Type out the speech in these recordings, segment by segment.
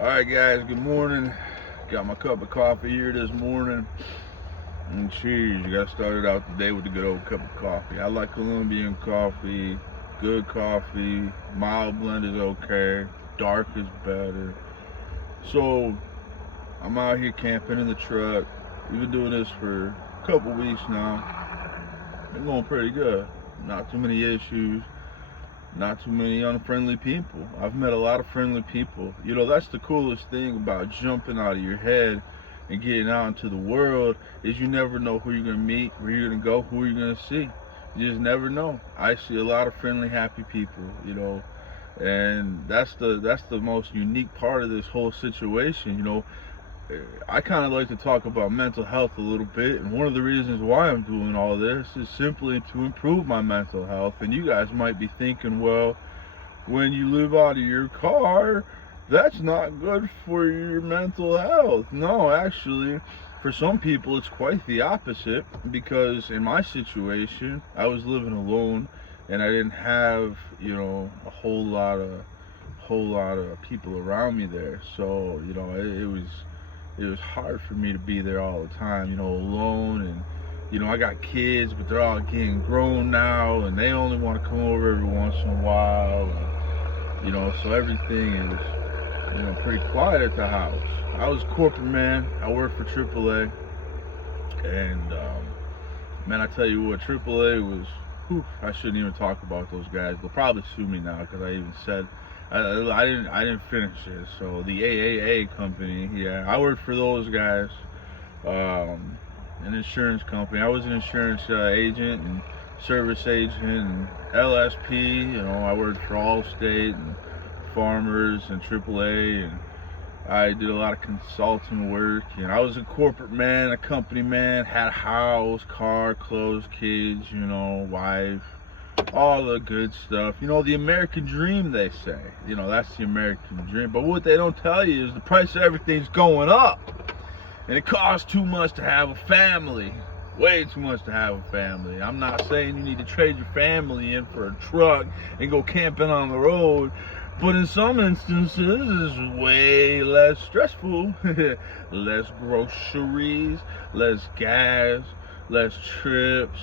Alright guys, good morning. Got my cup of coffee here this morning. And cheers, you got started out the day with a good old cup of coffee. I like Colombian coffee, good coffee, mild blend is okay, dark is better. So, I'm out here camping in the truck. We've been doing this for a couple weeks now. Been going pretty good. Not too many issues. Not too many unfriendly people. I've met a lot of friendly people. You know, that's the coolest thing about jumping out of your head and getting out into the world is you never know who you're going to meet, where you're going to go, who you're going to see. You just never know. I see a lot of friendly, happy people, you know, and that's the most unique part of this whole situation, you know. I kind of like to talk about mental health a little bit, and one of the reasons why I'm doing all this is simply to improve my mental health. And you guys might be thinking, well, when you live out of your car, that's not good for your mental health. No, actually, for some people it's quite the opposite, because in my situation, I was living alone and I didn't have, you know, a whole lot of people around me there. So, you know, it was hard for me to be there all the time, you know, alone. And you know, I got kids, but they're all getting grown now, and they only want to come over every once in a while. And, you know, so everything is, you know, pretty quiet at the house. I was a corporate man. I worked for AAA, and man, I tell you what, AAA was. Whew, I shouldn't even talk about those guys. They'll probably sue me now because I even said I didn't finish it. So the AAA company, yeah, I worked for those guys. An insurance company. I was an insurance agent and service agent and LSP. You know, I worked for Allstate and Farmers and AAA, and I did a lot of consulting work. And I was a corporate man, a company man, had a house, car, clothes, kids, you know, wife, all the good stuff. You know, the American dream, they say. You know, that's the American dream. But what they don't tell you is the price of everything's going up. And it costs too much to have a family. Way too much to have a family. I'm not saying you need to trade your family in for a truck and go camping on the road. But in some instances, it's way less stressful. Less groceries, less gas, less trips.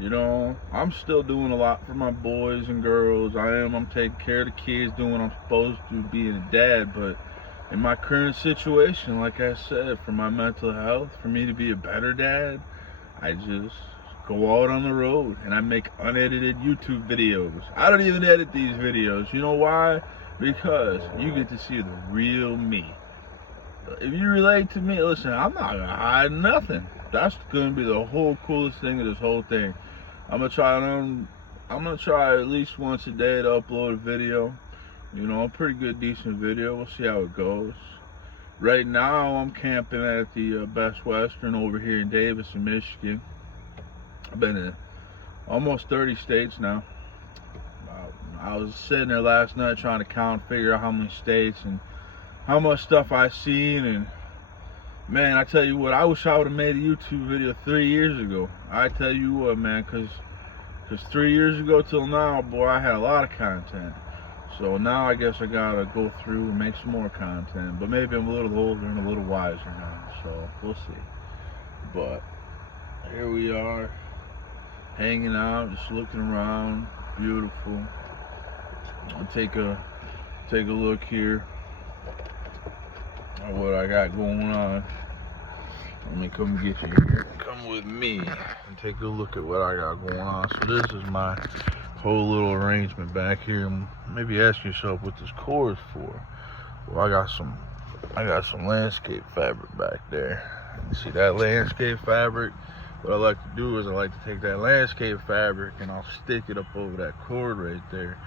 You know, I'm still doing a lot for my boys and girls. I'm taking care of the kids, doing what I'm supposed to, being a dad. But in my current situation, like I said, for my mental health, for me to be a better dad, I just go out on the road and I make unedited YouTube videos. I don't even edit these videos. You know why? Because you get to see the real me. If you relate to me, listen, I'm not gonna hide nothing. That's gonna be the whole coolest thing of this whole thing. I'm gonna try at least once a day to upload a video. You know, a pretty good, decent video. We'll see how it goes. Right now, I'm camping at the Best Western over here in Davison, Michigan. I've been in almost 30 states now. I was sitting there last night trying to count, figure out how many states and how much stuff I've seen. And man, I tell you what, I wish I would have made a YouTube video 3 years ago. I tell you what, man, because 3 years ago till now, boy, I had a lot of content. So now I guess I gotta go through and make some more content. But maybe I'm a little older and a little wiser now, so we'll see. But here we are, hanging out, just looking around. Beautiful. I'll take a look here at what I got going on. Let me come get you here. Come with me and take a look at what I got going on. So this is my whole little arrangement back here. Maybe ask yourself what this cord is for. Well, I got some landscape fabric back there. You see that landscape fabric? What I like to do is I like to take that landscape fabric and I'll stick it up over that cord right there.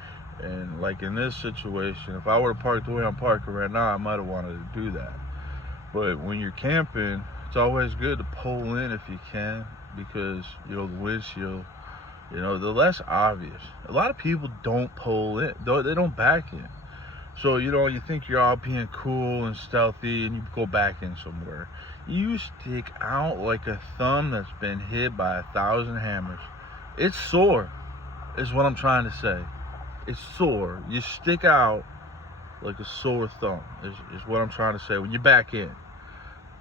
And like in this situation, if I were to park the way I'm parking right now, I might have wanted to do that. But when you're camping, it's always good to pull in if you can, because, you know, the windshield, you know, the less obvious. A lot of people don't pull in, they don't back in. So, you know, you think you're all being cool and stealthy and you go back in somewhere. You stick out like a thumb that's been hit by 1,000 hammers. It's sore, is what I'm trying to say. It's sore. You stick out like a sore thumb is what I'm trying to say when you're back in.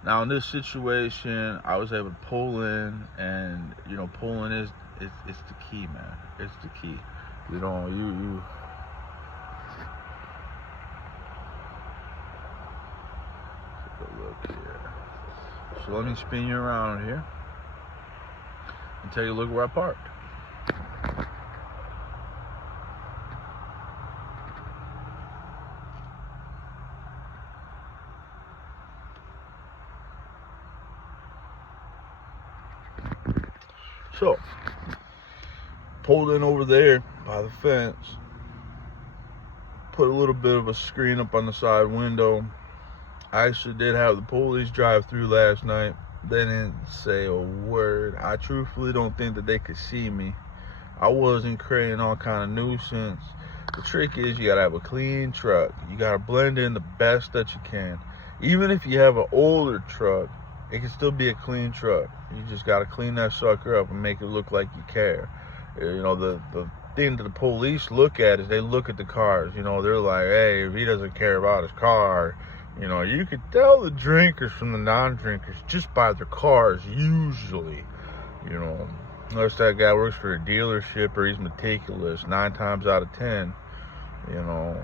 Now in this situation, I was able to pull in, and pulling is it's the key, man. It's the key. You take a look here. So let me spin you around here and take a look where I parked. So, pulled in over there by the fence, put a little bit of a screen up on the side window. I actually did have the police drive through last night. They didn't say a word. I truthfully don't think that they could see me. I wasn't creating all kind of nuisance. The trick is you gotta have a clean truck. You gotta blend in the best that you can. Even if you have an older truck, it can still be a clean truck. You just gotta clean that sucker up and make it look like you care. The thing that the police look at is they look at the cars. They're like, hey, if he doesn't care about his car, you could tell the drinkers from the non-drinkers just by their cars usually. Unless that guy works for a dealership or he's meticulous, 9 times out of 10, a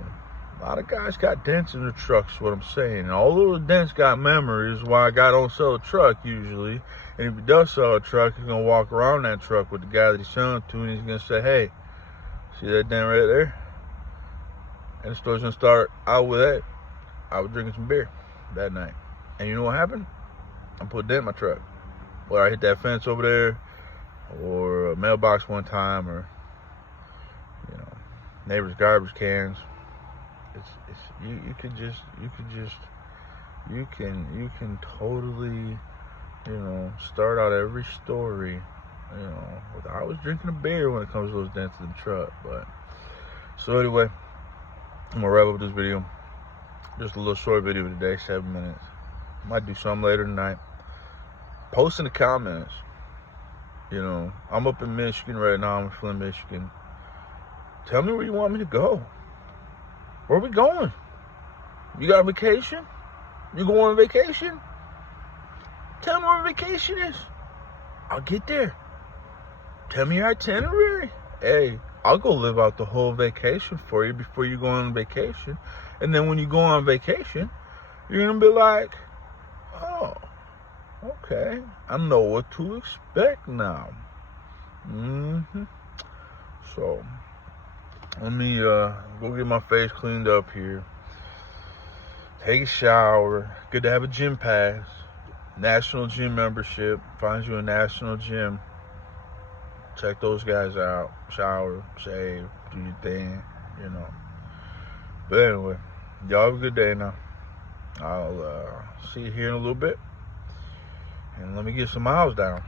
lot of guys got dents in their trucks, is what I'm saying. And all those dents got memories, why a guy don't sell a truck usually. And if he does sell a truck, he's going to walk around that truck with the guy that he's selling to, and he's going to say, hey, see that dent right there? And the story's going to start out with that. I was drinking some beer that night. And you know what happened? I put a dent in my truck. Whether I hit that fence over there, or a mailbox one time, or, neighbor's garbage cans. You can totally, start out every story, with I was drinking a beer when it comes to those dents in the truck. But so anyway, I'm gonna wrap up this video. Just a little short video today, 7 minutes. Might do some later tonight. Post in the comments. I'm up in Michigan right now. I'm in Flint, Michigan. Tell me where you want me to go. Where are we going? You got a vacation? You going on vacation? Tell me where vacation is. I'll get there. Tell me your itinerary. Hey, I'll go live out the whole vacation for you before you go on vacation. And then when you go on vacation, you're going to be like, oh, okay, I know what to expect now. So, let me go get my face cleaned up here. Take a shower. Good to have a gym pass. National gym membership. Finds you a national gym. Check those guys out. Shower, shave, do your thing, But anyway, y'all have a good day now. I'll see you here in a little bit. And let me get some miles down.